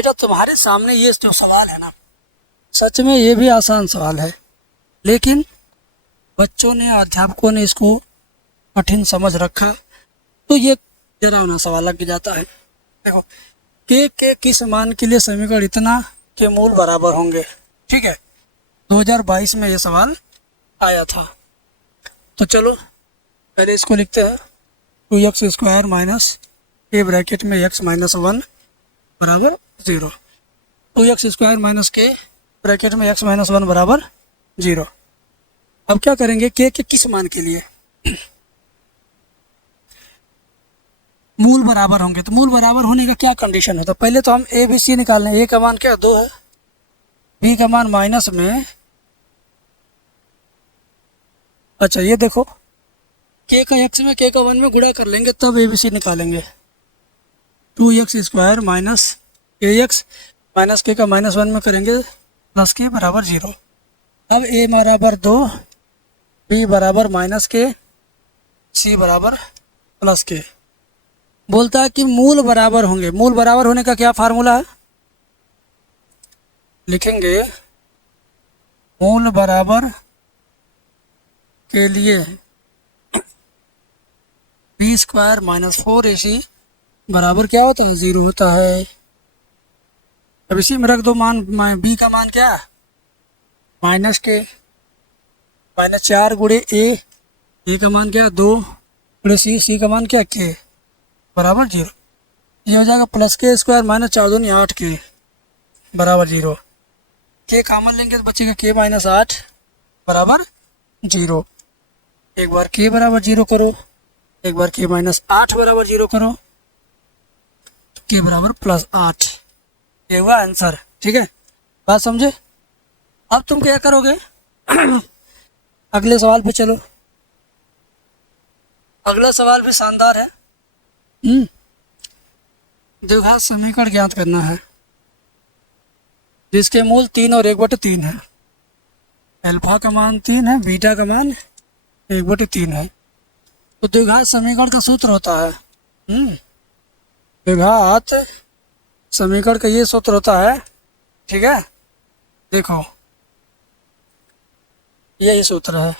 बेटा तुम्हारे सामने ये जो सवाल है ना, सच में ये भी आसान सवाल है, लेकिन बच्चों ने, अध्यापकों ने इसको कठिन समझ रखा, तो ये डरावना सवाल लग जाता है। देखो, के किस मान के लिए समीकरण इतना के मूल बराबर होंगे। ठीक है, 2022 में ये सवाल आया था। तो चलो पहले इसको लिखते हैं, 2x² माइनस के ब्रैकेट में x माइनस 1 बराबर 0। 2x² माइनस के ब्रैकेट में x माइनस 1 बराबर 0। अब क्या करेंगे, के किस मान के लिए मूल बराबर होंगे, तो मूल बराबर होने का क्या कंडीशन है। तो पहले तो हम ए बी सी निकाल लें। ए का मान क्या 2 है, बी का मान माइनस में, अच्छा ये देखो, के का x में के का 1 में गुणा कर लेंगे तब ए बी सी निकालेंगे। 2x² माइनस के एक्स माइनस के का माइनस 1 में करेंगे प्लस के बराबर 0। अब ए बराबर 2, बी बराबर माइनस के, सी बराबर प्लस के। बोलता है कि मूल बराबर होंगे। मूल बराबर होने का क्या फार्मूला है, लिखेंगे मूल बराबर के लिए b² माइनस 4ac बराबर क्या होता है, 0 होता है। अब इसी में रख दो मान, बी का मान क्या है माइनस के माइनस 4 गुणे ए का मान क्या है 2 गुणे सी का मान क्या के बराबर 0। ये हो जाएगा प्लस के स्क्वायर माइनस 4 दूनी 8 के बराबर 0। के कॉमन लेंगे तो बचेगा के माइनस 8 बराबर 0। एक बार के बराबर 0 करो, एक बार के माइनस 8 बराबर 0 करो, तो के बराबर प्लस 8। ये हुआ आंसर। ठीक है, बात समझे। अब तुम क्या करोगे अगले सवाल पे चलो। अगला सवाल भी शानदार है। द्विघात समीकरण ज्ञात करना है जिसके मूल 3 और 1/3 है। अल्फा का मान 3 है, बीटा का मान 1/3 है। तो द्विघात समीकरण का सूत्र होता है, द्विघात समीकरण का ये सूत्र होता है। ठीक है, देखो यही सूत्र है।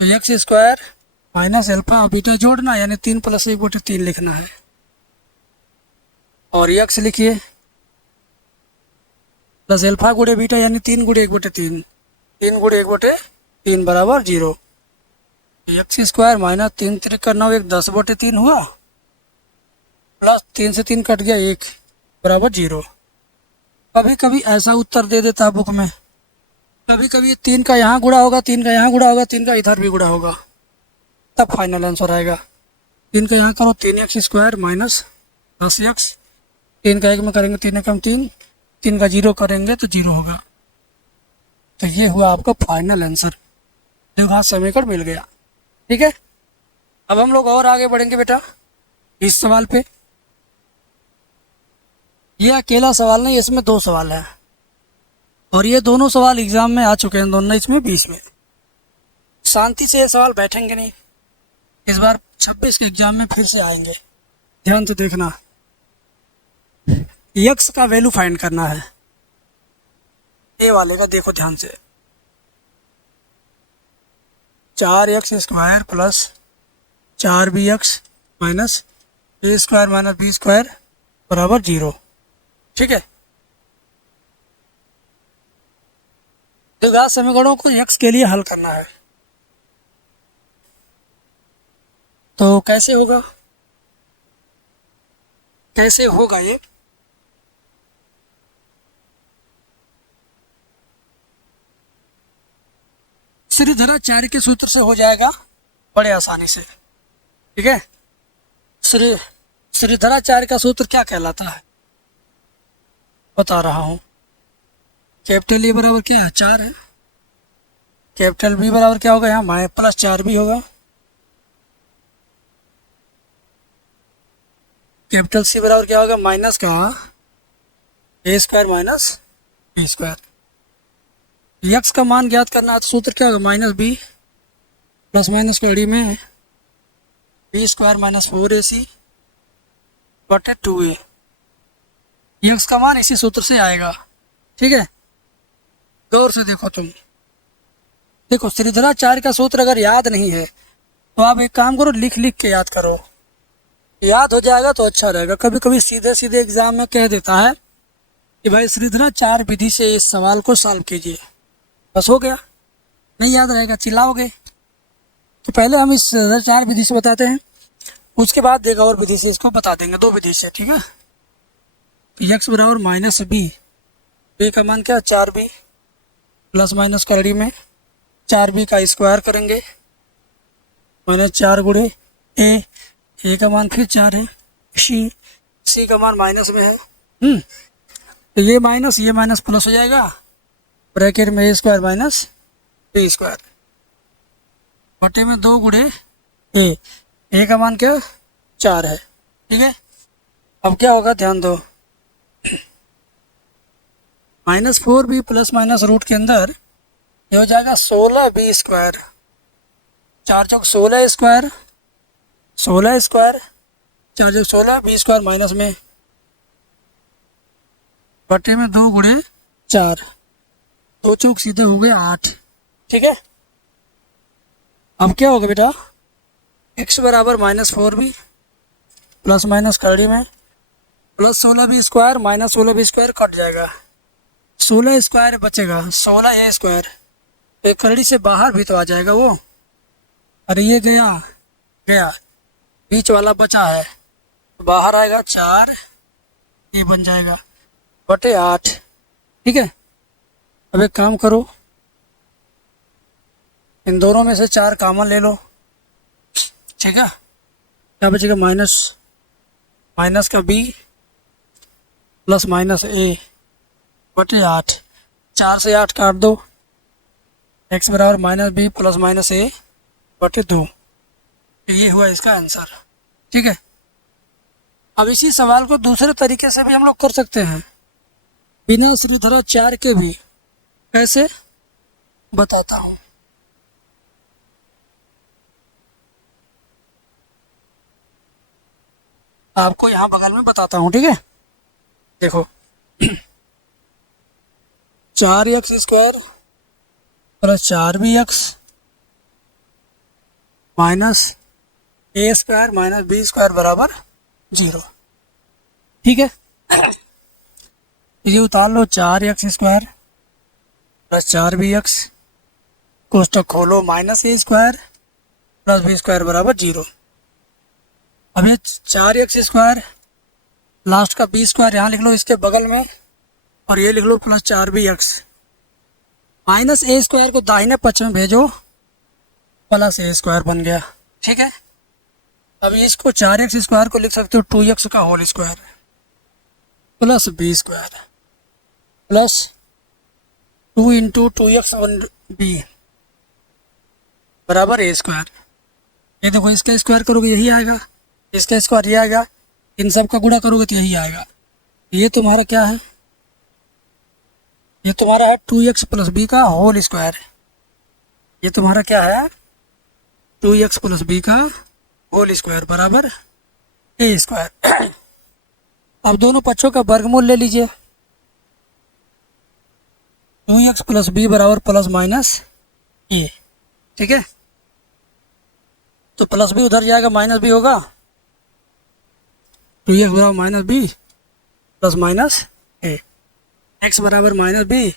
तो x² माइनस अल्फा और बीटा जोड़ना, यानी 3 + 1/3 लिखना है। और x लिखिए प्लस अल्फा गुणे बीटा, यानी 3 गुणे 1/3, 3 गुणे 1/3 बराबर 0। x² माइनस 3 × 9 1 10/3 हुआ, प्लस 3 से 3 कट गया 1 बराबर 0। कभी कभी ऐसा उत्तर दे देता है बुक में, कभी कभी 3 का यहाँ गुणा होगा, 3 का यहाँ गुणा होगा, 3 का इधर भी गुणा होगा, तब फाइनल आंसर आएगा। 3 का यहाँ करो 3x² माइनस 10x, 3 का 1 में करेंगे 3 एकम 3, 3 का 0 करेंगे तो 0 होगा। तो ये हुआ आपका फाइनल आंसर, द्विघात समीकरण मिल गया। ठीक है, अब हम लोग और आगे बढ़ेंगे बेटा इस सवाल पे। ये अकेला सवाल नहीं, इसमें 2 सवाल है, और ये दोनों सवाल एग्जाम में आ चुके हैं 2019 में। शांति से ये सवाल बैठेंगे नहीं, इस बार 26 के एग्जाम में फिर से आएंगे। ध्यान से देखना, x का वैल्यू फाइंड करना है, ए वाले का देखो ध्यान से। 4x² plus 4bx minus a² minus b² बराबर 0। ठीक है, द्विघात समीकरणों को x के लिए हल करना है। तो कैसे होगा, कैसे होगा ये, श्रीधराचार्य के सूत्र से हो जाएगा बड़े आसानी से। ठीक है, श्रीधराचार्य का सूत्र क्या कहलाता है बता रहा हूं। कैपिटल ए बराबर क्या है 4 है, कैपिटल बी बराबर क्या होगा यहाँ प्लस 4 भी होगा, कैपिटल सी बराबर क्या होगा माइनस का a² माइनस b²। x का मान ज्ञात करना है तो सूत्र क्या होगा -b प्लस माइनस को अड़ी में b² माइनस 4ac/2a। एक्स का मान इसी सूत्र से आएगा, ठीक है। गौर से देखो तुम, देखो श्रीधराचार्य का सूत्र अगर याद नहीं है तो आप एक काम करो, लिख लिख के याद करो, याद हो जाएगा तो अच्छा रहेगा। कभी कभी सीधे सीधे एग्जाम में कह देता है कि भाई श्रीधराचार्य विधि से इस सवाल को सॉल्व कीजिए, बस हो गया, नहीं याद रहेगा, चिल्लाओगे। तो पहले हम इस श्रीधराचार्य विधि से बताते हैं, उसके बाद एक और विधि से इसको बता देंगे, दो विधि से, ठीक है। एक्स बराबर माइनस बी का मान क्या, 4b प्लस माइनस कड़ी में 4b का स्क्वायर करेंगे, माइनस 4 गुणे ए का मान फिर 4 है, सी का मान माइनस में है, तो ये माइनस प्लस हो जाएगा, ब्रैकेट में ए स्क्वायर माइनस बी स्क्वायर बटे में 2 गुणे ए का मान क्या 4 है, ठीक है। अब क्या होगा ध्यान दो, -4b प्लस माइनस रूट के अंदर ये हो जाएगा 16b स्क्वायर, 4 चौक 16 स्क्वायर, 4 चौक 16 बी स्क्वायर माइनस में बटे में 2 गुणे 4, 2 चौक सीधे हो गए 8, ठीक है। अब क्या होगा बेटा, x बराबर -4b प्लस माइनस कड़ी में plus 16b square minus 16b square cut जाएगा, 16 स्क्वायर बचेगा, 16a स्क्वायर, एक कड़ी से बाहर भी तो आ जाएगा वो, अरे ये गया बीच वाला बचा है, तो बाहर आएगा 4, ये बन जाएगा बटे 8, ठीक है। अब एक काम करो, इन दोनों में से 4 कॉमन ले लो, ठीक है। क्या बचेगा, माइनस का b प्लस माइनस a बटे 8, 4 से 8 काट दो, x बराबर -b प्लस माइनस a बटे 2, ये हुआ इसका आंसर, ठीक है। अब इसी सवाल को दूसरे तरीके से भी हम लोग कर सकते हैं, बिना श्रीधराचार्य के भी, कैसे बताता हूँ। आपको यहाँ बगल में बताता हूँ, ठीक है। देखो 4x square plus 4bx minus A square minus B square बराबर 0, ठीक है। ये उतार लो, 4x स्क्वायर प्लस 4bx कोष्टक खोलो, minus A square plus b square बराबर 0। अब ये 4x स्क्वायर लास्ट का बी स्क्वायर यहाँ लिख लो इसके बगल में, और ये लिख लो plus 4bx, minus A square को दाहिने पक्ष में भेजो, प्लस ए स्क्वायर बन गया, ठीक है। अब इसको 4x स्क्वायर को लिख सकते हो 2x का whole square plus b square plus 2 into 2x b बराबर ए स्क्वायर। ये देखो, इसका स्क्वायर करोगे यही आएगा, इसका स्क्वायर ये आएगा, इन सब का गुणा करोगे तो यही आएगा। ये तुम्हारा क्या है, ये तुम्हारा है 2x प्लस बी का होल स्क्वायर, ये तुम्हारा क्या है 2x प्लस बी का होल स्क्वायर बराबर ए स्क्वायर। अब दोनों पक्षों का वर्गमूल ले लीजिए, 2x प्लस बी बराबर प्लस माइनस ए, ठीक है। तो प्लस बी उधर जाएगा, माइनस बी होगा, 2x बराबर माइनस बी प्लस माइनस ए, एक्स बराबर माइनस बी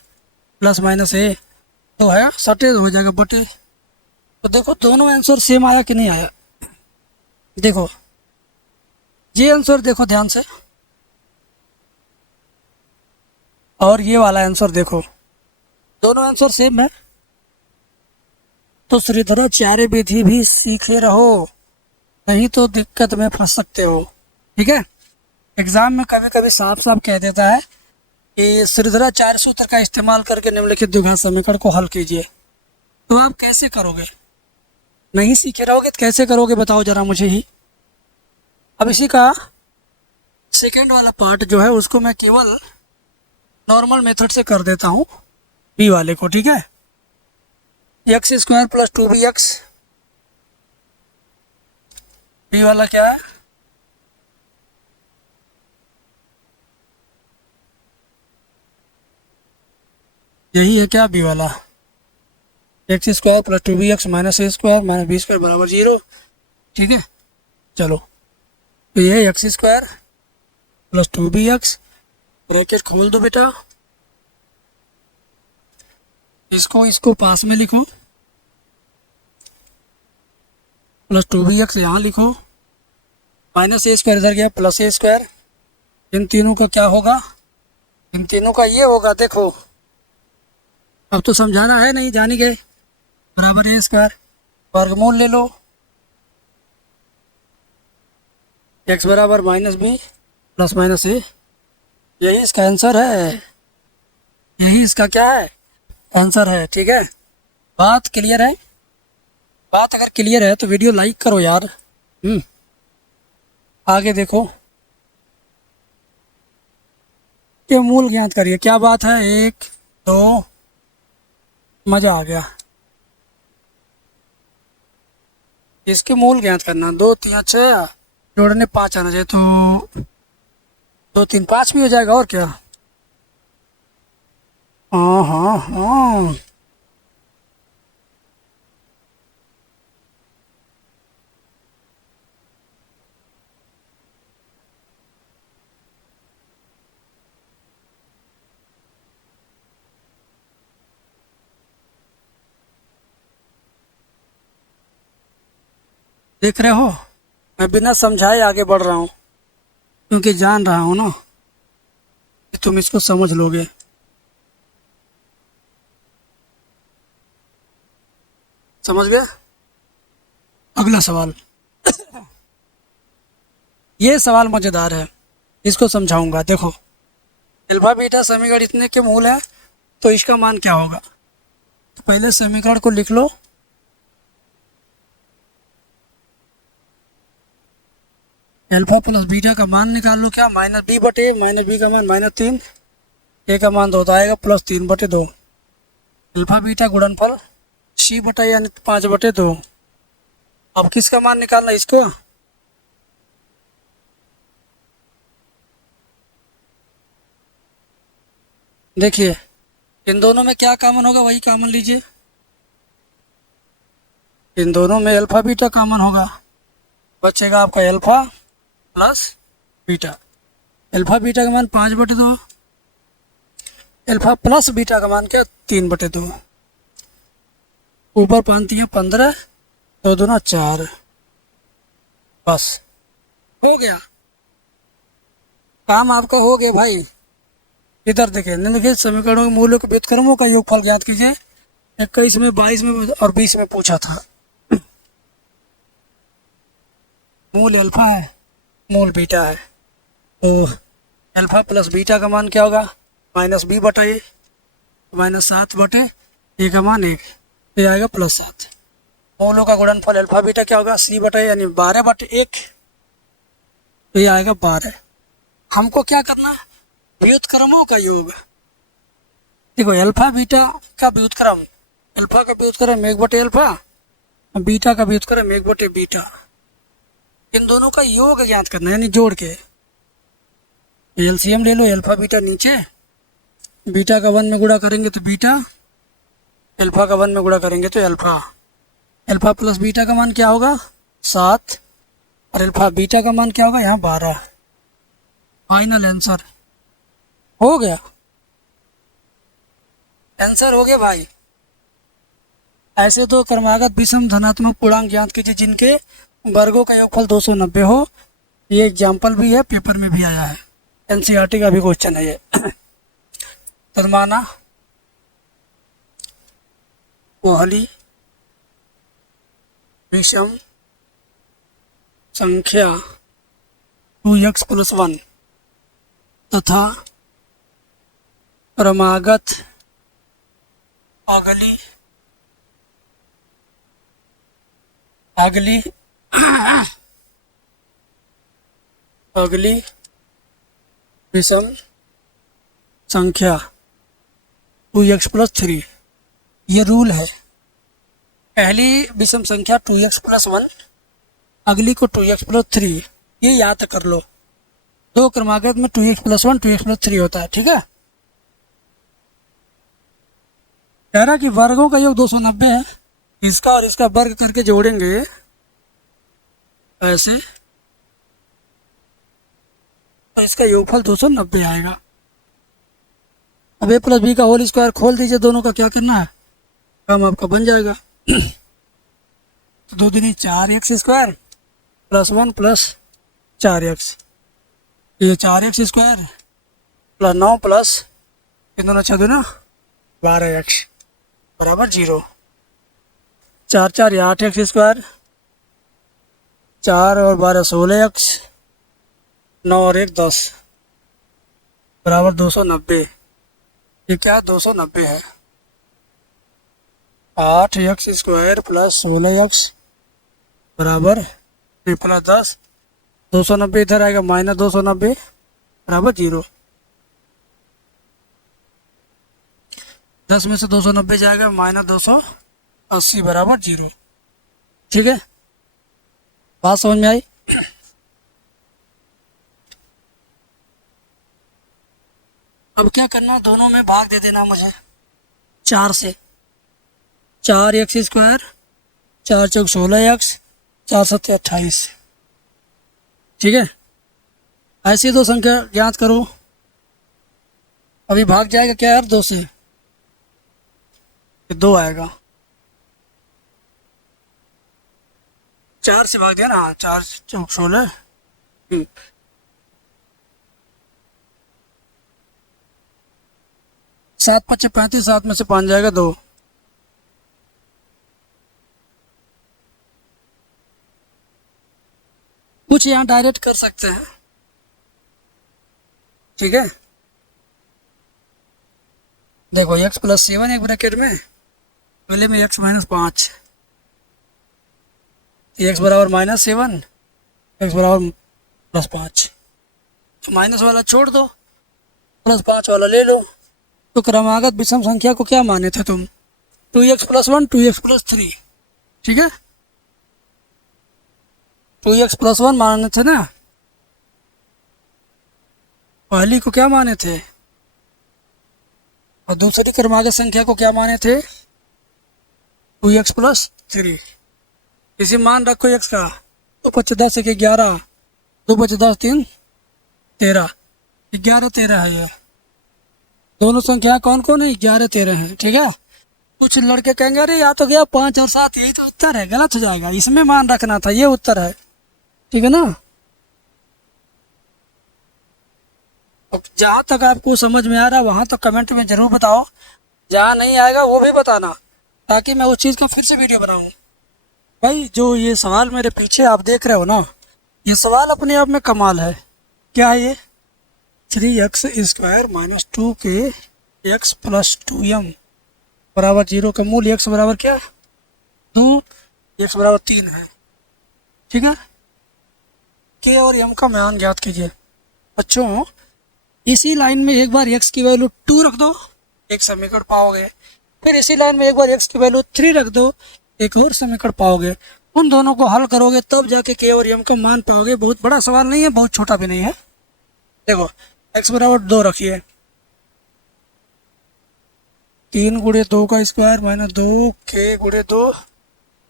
प्लस माइनस ए, तो है सटे हो जाएगा बटे। तो देखो दोनों आंसर सेम आया कि नहीं आया, देखो ये आंसर देखो ध्यान से, और ये वाला आंसर देखो, दोनों आंसर सेम है। तो श्रीधराचार्य विधि भी सीखे रहो, नहीं तो दिक्कत में फंस सकते हो, ठीक है। एग्जाम में कभी कभी साफ साफ कह देता है कि श्रीधराचार्य सूत्र का इस्तेमाल करके निम्नलिखित द्विघात समीकरण को हल कीजिए, तो आप कैसे करोगे, नहीं सीखे रहोगे तो कैसे करोगे बताओ जरा मुझे ही। अब इसी का सेकेंड वाला पार्ट जो है उसको मैं केवल नॉर्मल मेथड से कर देता हूँ, बी वाले को, ठीक है। X square plus 2bx, B वाला क्या है यही है क्या बी वाला, x square plus 2bx minus A square minus B square बराबर 0। ठीक है, चलो तो ये x square plus 2bx, bracket खोल दो बेटा, इसको इसको पास में लिखो, प्लस 2bx यहाँ लिखो, माइनस ए स्क्वायर इधर गया प्लस ए स्क्वायर, इन तीनों का क्या होगा, इन तीनों का ये होगा, देखो अब तो समझाना है नहीं, जानी गए, बराबर ए स्क्वायर, वर्गमूल ले लो, एक्स बराबर माइनस बी प्लस माइनस ए, यही इसका आंसर है, यही इसका क्या है, आंसर है। ठीक है, बात क्लियर है, बात अगर क्लियर है तो वीडियो लाइक करो यार। आगे देखो, के मूल ज्ञात करिए, क्या बात है, 1 2, मजा आ गया, इसके मूल ज्ञात करना, 2 3 6 जोड़ने 5 आना चाहिए, तो 2 3 5 भी हो जाएगा, और क्या। हाँ हाँ हाँ, देख रहे हो, मैं बिना समझाए आगे बढ़ रहा हूँ, क्योंकि जान रहा हूँ ना कि तुम इसको समझ लोगे। समझ गए, अगला सवाल, ये सवाल मज़ेदार है, इसको समझाऊंगा। देखो, अल्फा बीटा समीकरण इतने के मूल है, तो इसका मान क्या होगा, तो पहले समीकरण को लिख लो, अल्फा प्लस बीटा का मान निकाल लो, क्या माइनस बी बटे, माइनस बी का मान -3, ए का मान 2 आएगा प्लस 3/2, अल्फा बीटा गुणनफल सी बटा यानी 5/2। अब किसका मान निकालना, इसको, देखिए इन दोनों में क्या कॉमन होगा, वही कॉमन लीजिए, इन दोनों में अल्फा बीटा कॉमन होगा, बचेगा आपका alpha plus beta, alpha beta का मान 5/2, अल्फा प्लस बीटा का मान क्या 3/2, ऊपर 5 15, 2 दूना 4, बस हो गया, काम आपका हो गया भाई। इधर देखें, निम्नलिखित समीकरणों के मूल्यों के व्युत्क्रमों का योगफल ज्ञात कीजिए, 21 में 22 में और 20 में पूछा था। मूल अल्फा है, मूल बीटा है, तो अल्फा प्लस बीटा का मान क्या होगा, माइनस बी बटा ए, -7/ए का मान 1, ये आएगा +7। मूलों का गुणनफल अल्फा बीटा क्या होगा, सी बटा ए यानी 12/1, तो ये आएगा 12। हमको क्या करना है, व्युत्क्रमों का योग। देखो अल्फा बीटा का व्युत्क्रम, अल्फा का व्युत्क्रम 1/अल्फा, बीटा का व्युत्क्रम 1/बीटा, इन दोनों का योग ज्ञात करना है, यानी जोड़ के एलसीएम ले लो, अल्फा बीटा नीचे, बीटा का 1 में गुणा करेंगे तो बीटा, अल्फा का 1 में गुणा करेंगे तो अल्फा, अल्फा प्लस बीटा का मान क्या होगा 7, और अल्फा बीटा का मान क्या होगा यहाँ 12। फाइनल आंसर हो गया, आंसर हो गया भाई। ऐसे तो क्रमागत विषम धनात्मक पूर्णांक ज्ञात कीजिए जिनके वर्गों का योगफल 290 हो, ये एग्जाम्पल भी है, पेपर में भी आया है, एनसीईआरटी का भी क्वेश्चन है ये। तदमाना कोहली विषम संख्या 2x + 1 तथा क्रमागत अगली अगली विषम संख्या 2x + 3, ये रूल है। पहली विषम संख्या 2x + 1, अगली को 2x + 3, ये याद कर लो, दो क्रमागत में 2x + 1 2x + 3 होता है, ठीक है। कह रहा कि वर्गों का योग 290 है, इसका और इसका वर्ग करके जोड़ेंगे ऐसे तो इसका योगफल 290 आएगा। अब ए प्लस बी का होल स्क्वायर खोल दीजिए, दोनों का क्या करना है, काम आपका बन जाएगा। तो 2 दूनी 4x² प्लस 1 प्लस 4x, ये 4x² प्लस 9 प्लस ये दोनों 6 दूना 12x बराबर 0। 4 4 ये 8x², 4 और 12 16x, 9 और 1 10 बराबर 290। ये क्या 290 है। 8x² प्लस 16x बराबर प्लस 10, 290 इधर आएगा माइनस 290 बराबर 0। 10 में से 290 जाएगा माइनस 280 बराबर 0। ठीक है, बात समझ में आई। अब क्या करना, दोनों में भाग दे देना मुझे 4 से। 4x², 4 चौक 16x, 4 सत्ते 28। ठीक है, ऐसी दो संख्या ज्ञात करो। अभी भाग जाएगा क्या यार 2 से, 2 आएगा। 4 से भाग दिया ना, हाँ 4 चौक 16। 7 5 35, 7 में से 5 जाएगा 2। कुछ यहाँ डायरेक्ट कर सकते हैं। ठीक है, देखो x प्लस 7 एक ब्रैकेट में, पहले में x माइनस 5, x बराबर माइनस 7, x बराबर प्लस 5। तो माइनस वाला छोड़ दो, प्लस 5 वाला ले लो। तो क्रमागत विषम संख्या को क्या माने थे तुम, 2x प्लस 1, 2x प्लस 3। ठीक है, 2x प्लस 1 माने थे ना, पहली को क्या माने थे, और दूसरी क्रमागत संख्या को क्या माने थे, 2x प्लस 3। इसे मान रखो x का, 2 5 10 1 11, 2 5 10 3 13, 11 13 है। ये दोनों संख्या कौन कौन है, 11 13 है। ठीक है, कुछ लड़के कहेंगे अरे या तो गया 5 और 7, यही तो उत्तर है, गलत हो जाएगा, इसमें मान रखना था, ये उत्तर है। ठीक है ना। अब जहाँ तक आपको समझ में आ रहा है वहाँ तो कमेंट में ज़रूर बताओ, जहाँ नहीं आएगा वो भी बताना, ताकि मैं उस चीज़ का फिर से वीडियो बनाऊँ। भाई जो ये सवाल मेरे पीछे आप देख रहे हो ना, ये सवाल अपने आप में कमाल है। क्या है ये, 3x² माइनस 2 के x प्लस 2m बराबर 0 का मूल x बराबर क्या, 2, x बराबर 3 है। ठीक है, k और m का मान ज्ञात कीजिए। बच्चों इसी लाइन में एक बार x की वैल्यू 2 रख दो, एक समीकरण पाओगे। फिर इसी लाइन में एक बार x की वैल्यू 3 रख दो, एक और समीकरण पाओगे। उन दोनों को हल करोगे तब जाके k और m का मान पाओगे। बहुत बड़ा सवाल नहीं है, बहुत छोटा भी नहीं है। देखो x बराबर 2 रखिए, 3 गुणे 2 का स्क्वायर माइनस 2 k गुणे 2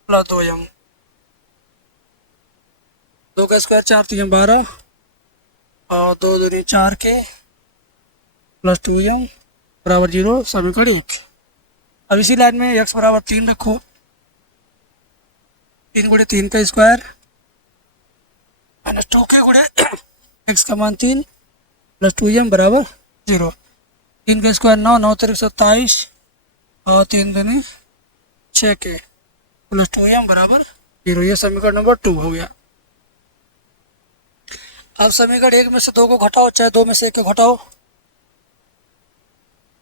प्लस 2m, 2 का स्क्वायर 4 3 12 और 2 दूनी 4 k प्लस 2m बराबर 0, समीकरण 1। अब इसी लाइन में x बराबर 3 रखो, 3 गुणे 3 का स्क्वायर माइनस 2k गुणे x का मान 3 प्लस 2m बराबर 0। 3 का स्क्वायर 9, 9 3 27 और 3 दूनी 6k प्लस 2m बराबर 0। ये समीकरण नंबर 2 हो गया। अब समीकरण 1 में से 2 को घटाओ, चाहे 2 में से 1 को घटाओ,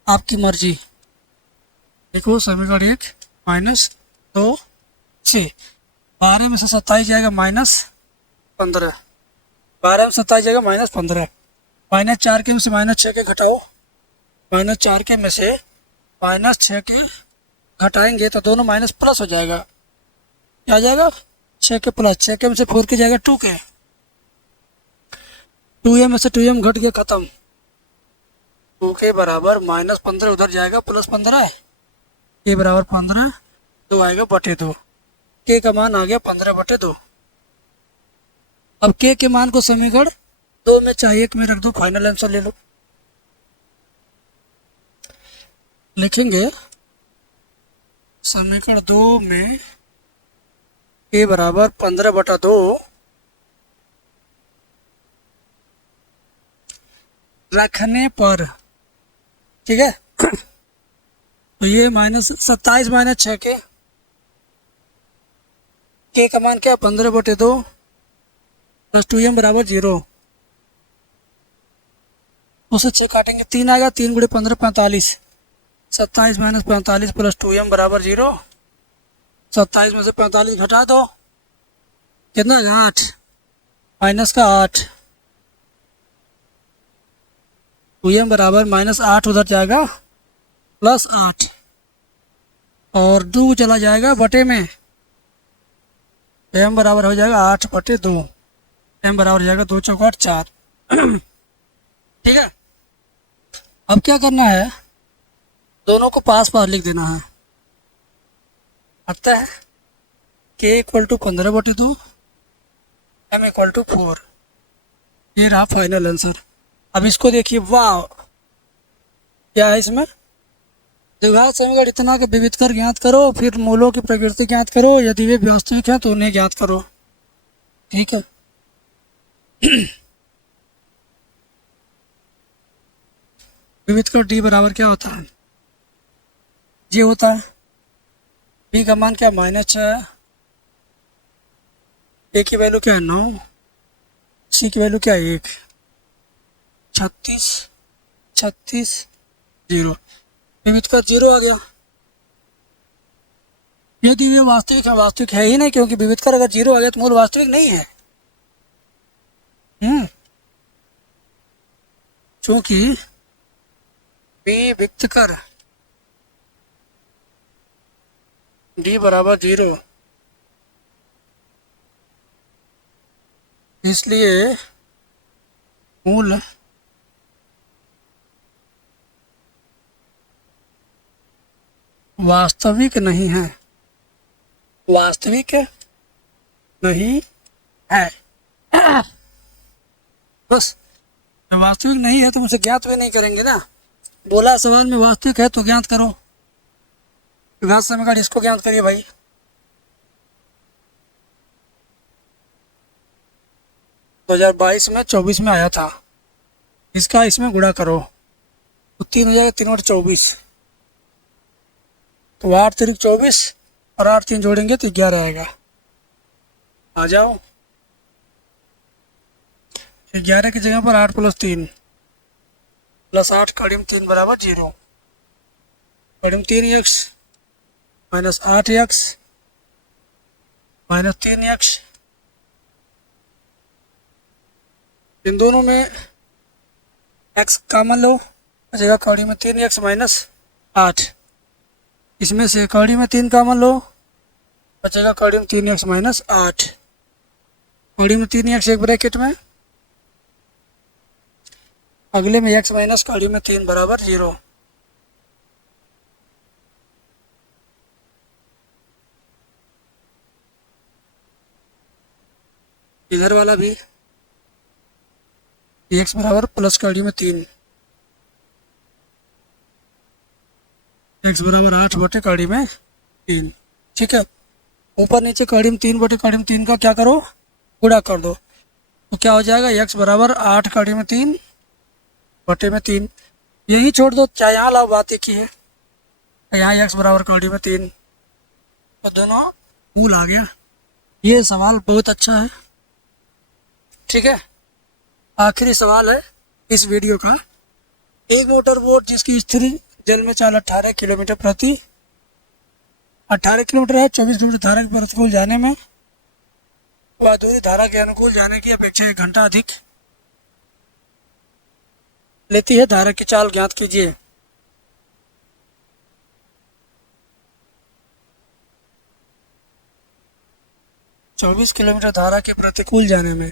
आपकी मर्जी। देखो समीकरण 1 माइनस 2 से 12 में से 27 जाएगा माइनस 15, 12 में 27 जाएगा माइनस 15, माइनस 4 के में से माइनस 6 के घटाओ, माइनस 4 के में से माइनस 6 के घटाएंगे तो दोनों माइनस प्लस हो जाएगा। क्या आ जाएगा, 6 के प्लस, 6 के में से 4 के जाएगा 2 के, 2m में से 2m घट के खत्म, 2 के बराबर माइनस 15 उधर जाएगा प्लस 15 है। के बराबर 15, 2 आएगा बटे 2। के का मान आ गया 15/2। अब के मान को समीकरण 2 में चाहिए कि में रख दो, फाइनल आंसर ले लो। लिखेंगे समीकरण 2 में के बराबर 15/2 रखने पर, ठीक है, तो ये -27 - 6 के का मान क्या 15/2 प्लस 2m बराबर 0। उसे 6 काटेंगे, 3 आएगा, 3 × 15 45, 27 - 45 प्लस 2m बराबर 0। 27 में से 45 घटा दो, कितना 8, माइनस का 8, 2m बराबर -8 उधर जाएगा +8, और 2 चला जाएगा बटे में, m बराबर हो जाएगा 8/2, m बराबर हो जाएगा 2 × 4 = 4। ठीक है, अब क्या करना है, दोनों को पास पास लिख देना है। आता है k = 15/2, m = 4। ये रहा फाइनल आंसर। अब इसको देखिए, वाह क्या है इसमें, द्विघात समीकरण इतना के विविध कर ज्ञात करो, फिर मूलों की प्रकृति ज्ञात करो, यदि वे वास्तविक हैं तो उन्हें ज्ञात करो। ठीक है, विविध कर d बराबर क्या होता है, ये होता है। b का मान क्या -6, a की वैल्यू क्या है 9, c की वैल्यू क्या है 1, 36 36 0, विविध का 0 आ गया। यदि वे वास्तविक है, वास्तविक है ही नहीं, क्योंकि विविध कर अगर 0 आ गया तो मूल वास्तविक नहीं है। क्योंकि विविध कर d बराबर 0, इसलिए मूल वास्तविक नहीं है, वास्तविक नहीं है। बस, वास्तविक नहीं है तो मुझसे ज्ञात भी नहीं करेंगे ना। बोला सवाल में वास्तविक है तो ज्ञात करो, विभाज्य समीकरण इसको ज्ञात करिए भाई। तो 2022 में 24 में आया था, इसका इसमें गुणा करो तो 3 हो जाएगा, 3 × 24, तो 8 × 24 और 8 3 जोड़ेंगे तो 11 आएगा। आ जाओ, 11 की जगह पर 8 + 3 + 8 कड़िम 3 बराबर 0, कड़िम 3x -8x -3x, इन दोनों में x कॉमन लो, बचेगा कौड़ी में 3x - 8, इसमें से कौड़ी में 3 कॉमन लो, बचेगा कौड़ी में 3x - 8, कौड़ी में 3x एक ब्रैकेट में, अगले में x माइनस कौड़ी में 3 बराबर 0। इधर वाला भी x बराबर प्लस कौड़ी में 3, x बराबर 8/कौड़ी में 3। ठीक है, ऊपर नीचे कौड़ी में 3/कौड़ी में 3 का क्या करो, गुणा कर दो, तो क्या हो जाएगा, x बराबर 8 कौड़ी में 3/3। यही छोड़ दो, क्या यहाँ लाओ, बात एक ही है, यहाँ x बराबर कौड़ी में 3, तो दोनों मूल आ गया। ये सवाल बहुत अच्छा है। ठीक है, आखिरी सवाल है इस वीडियो का। एक मोटर बोट जिसकी स्थिर जल में चाल 18 किलोमीटर प्रति 18 किलोमीटर है, 24 किलोमीटर धारा के प्रतिकूल जाने में, वह दूरी धारा के अनुकूल जाने की अपेक्षा 1 घंटा अधिक लेती है। धारा की चाल ज्ञात कीजिए। चौबीस किलोमीटर धारा के प्रतिकूल जाने में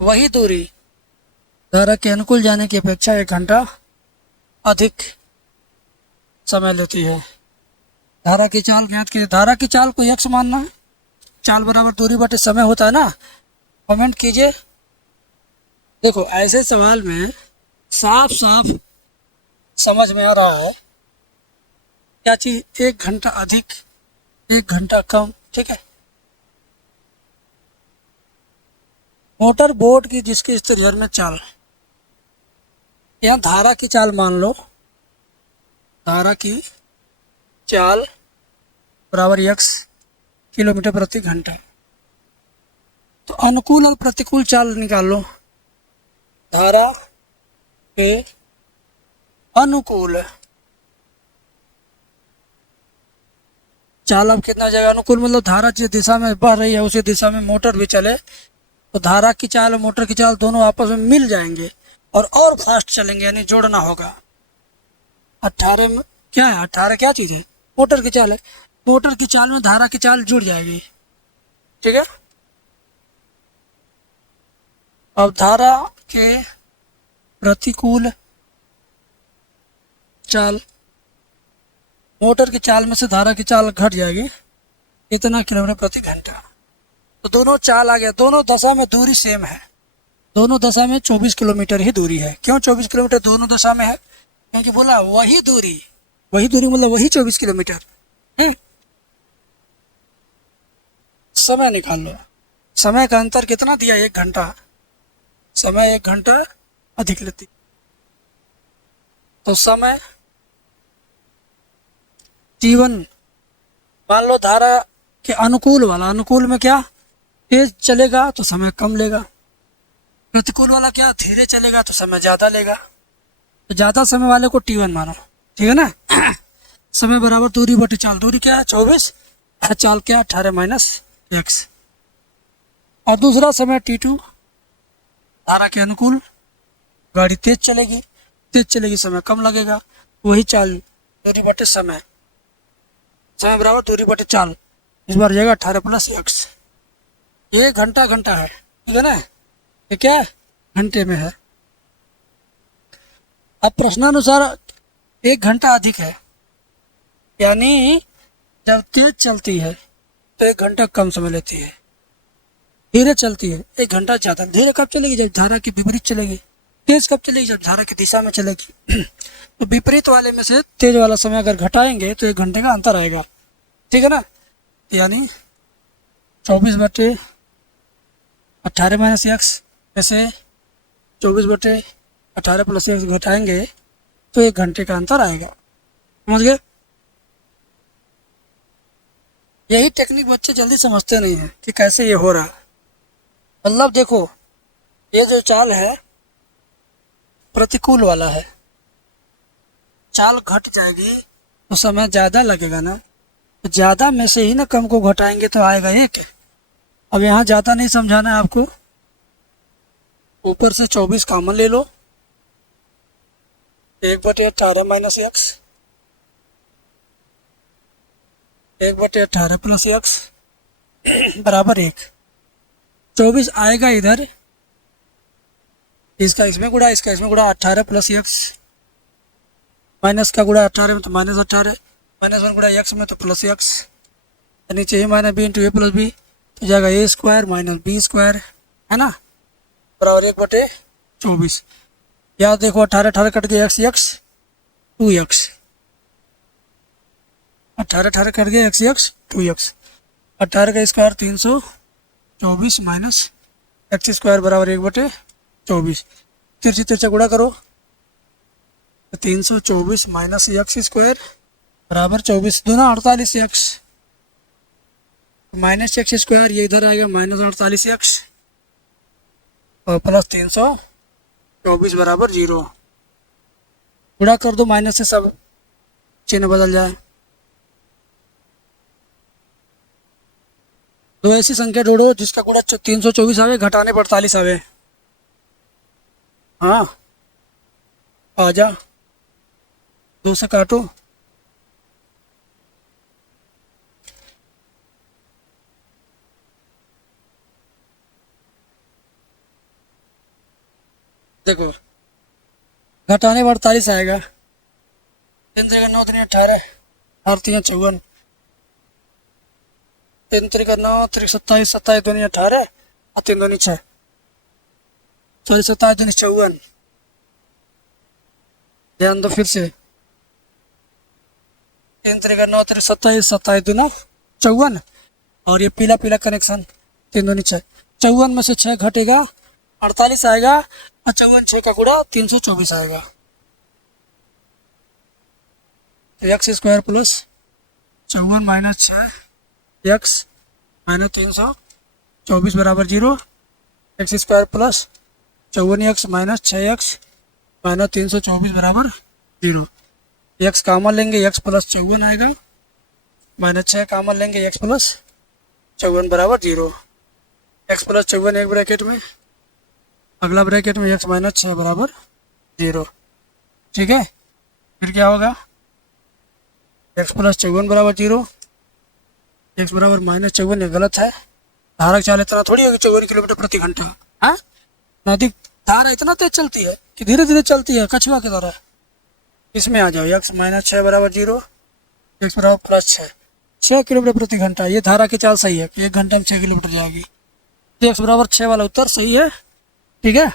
वही दूरी धारा के अनुकूल जाने की अपेक्षा 1 घंटा अधिक समय लेती है। धारा की चाल ज्ञात कीजिए। धारा की चाल को x मानना है। चाल बराबर दूरी बटे समय होता है ना। कमेंट कीजिए। देखो ऐसे सवाल में साफ साफ समझ में आ रहा है क्या चीज, 1 घंटा अधिक 1 घंटा कम, ठीक है। मोटर बोट की जिसके स्टेयर में चाल, यहाँ धारा की चाल मान लो। धारा की चाल बराबर x किलोमीटर प्रति घंटा। तो अनुकूल और प्रतिकूल चाल निकाल लो। धारा के अनुकूल चाल अब कितना जाएगा। अनुकूल मतलब धारा जिस दिशा में बह रही है उसी दिशा में मोटर भी चले, तो धारा की चाल और मोटर की चाल दोनों आपस में मिल जाएंगे और फास्ट चलेंगे, यानी जोड़ना होगा। 18 में क्या है, 18 क्या चीज़ है, मोटर की चाल है। मोटर की चाल में धारा की चाल जुड़ जाएगी, ठीक है। अब धारा के प्रतिकूल चाल, मोटर की चाल में से धारा की चाल घट जाएगी इतना किलोमीटर प्रति घंटा। तो दोनों चाल आ गया, दोनों दशा में दूरी सेम है। दोनों दशा में 24 किलोमीटर ही दूरी है। क्यों 24 किलोमीटर दोनों दशा में है? क्योंकि बोला वही दूरी मतलब वही 24 किलोमीटर। समय निकाल लो। समय का अंतर कितना दिया, 1 घंटा। समय 1 घंटा अधिक लेती, तो समय जीवन मान लो धारा के अनुकूल वाला, अनुकूल में क्या तेज चलेगा तो समय कम लेगा। प्रतिकूल वाला क्या धीरे चलेगा तो समय ज़्यादा लेगा। तो ज़्यादा समय वाले को T1 मानो, ठीक है ना। समय बराबर दूरी बटे चाल। दूरी क्या है 24, चाल क्या 18 माइनस x। और दूसरा समय T2, धारा के अनुकूल, गाड़ी तेज चलेगी समय कम लगेगा। वही चाल दूरी बटे समय, समय बराबर दूरी बटे चाल। इस बार जाएगा 18 प्लस x। 1 घंटा घंटा है, ठीक है ना। ये क्या है, घंटे में है। अब प्रश्नानुसार 1 घंटा अधिक है, यानी जब तेज चलती है तो 1 घंटा कम समय लेती है। धीरे चलती है 1 घंटा ज़्यादा। धीरे कब चलेगी, जब धारा के विपरीत चलेगी। तेज कब चलेगी, जब धारा की दिशा में चलेगी। तो विपरीत वाले में से तेज वाला समय अगर घटाएंगे तो 1 घंटे का अंतर आएगा, ठीक है ना। यानी 24 बटे 18 माइनस x में से 24 बटे 18 प्लस x घटाएंगे तो 1 घंटे का अंतर आएगा। समझ गए। यही टेक्निक बच्चे जल्दी समझते नहीं हैं कि कैसे ये हो रहा है। मतलब देखो, ये जो चाल है प्रतिकूल वाला है, चाल घट जाएगी तो समय ज़्यादा लगेगा ना। तो ज़्यादा में से ही ना कम को घटाएंगे तो आएगा 1। अब यहाँ ज़्यादा नहीं समझाना है आपको, ऊपर से 24 कॉमन ले लो। 1/18 माइनस x, 1/18 प्लस x बराबर 1। 24 आएगा इधर, इसका इसमें गुणा, इसका इसमें गुणा। 18 प्लस x, माइनस का गुणा 18 में तो माइनस 18, -1 गुणा x में तो प्लस x। नीचे ही minus b into a plus b, तो जाएगा a square minus B square, है ना, बराबर 1/24। याद देखो 18 18 कट गया, x 2x। 18 18 कट गया, x 2x। 18 का स्क्वायर 324 माइनस x स्क्वायर बराबर 1/24। तिरछी तिरछा गुणा करो, 324 माइनस x स्क्वायर बराबर 24 दूना 48x, माइनस x स्क्वायर ये इधर आएगा माइनस 48x और प्लस 324 बराबर 0। गुणा कर दो माइनस से, सब चिन्ह बदल जाए। दो ऐसी संख्या जोड़ो जिसका गुणा 324 आवे, घटाने पर 48 आवे। हाँ आजा, 2 से काटो। देखो घटाने पर 48 आएगा, तीन त्रिका 9 3 18, 8 3 54, 3 त्रिका 9 3 27, 27 2 18, 3 2 6, सॉरी 27 2 54। ध्यान दो फिर से, 3 त्रिका 9 3 27, 27 2 54, और ये पीला पीला कनेक्शन 3 2 6, 54 में से 6 घटेगा 48 आएगा, और 54 6 का गुणा 324 आएगा। तो x square plus 54 minus 6 x minus 324 बराबर 0। X square plus 54 x minus 6 x minus 324 बराबर 0। एक्स कामन लेंगे, एक्स प्लस 54 आएगा, माइनस 6 कामन लेंगे, एक्स प्लस 54 बराबर 0। एक्स प्लस 54 एक ब्रैकेट में, अगला ब्रैकेट में एक्स माइनस 6 बराबर 0। ठीक है, फिर क्या होगा, एक्स प्लस 54 बराबर 0, एक्स बराबर माइनस 54, ये गलत है। धारा की चाल इतना थोड़ी होगी 54 किलोमीटर प्रति घंटा। हाँ, नदी धारा इतना तेज चलती है कि धीरे धीरे चलती है, कछुआ की तरह। इसमें आ जाओ, एक्स माइनस 6 बराबर 0, एक्स बराबर प्लस 6 किलोमीटर प्रति घंटा। ये धारा की चाल सही है कि 1 घंटे में 6 किलोमीटर जाएगी। तो एक्स बराबर 6 वाला उत्तर सही है। ठीक है,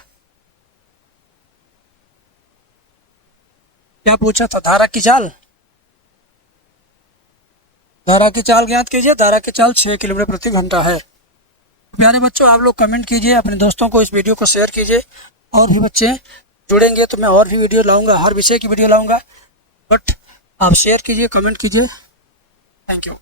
क्या पूछा था, धारा की चाल। धारा की चाल ज्ञात कीजिए, धारा की चाल 6 किलोमीटर प्रति घंटा है। प्यारे बच्चों, आप लोग कमेंट कीजिए, अपने दोस्तों को इस वीडियो को शेयर कीजिए। और भी बच्चे जुड़ेंगे तो मैं और भी वीडियो लाऊंगा, हर विषय की वीडियो लाऊंगा। बट आप शेयर कीजिए, कमेंट कीजिए। Thank you.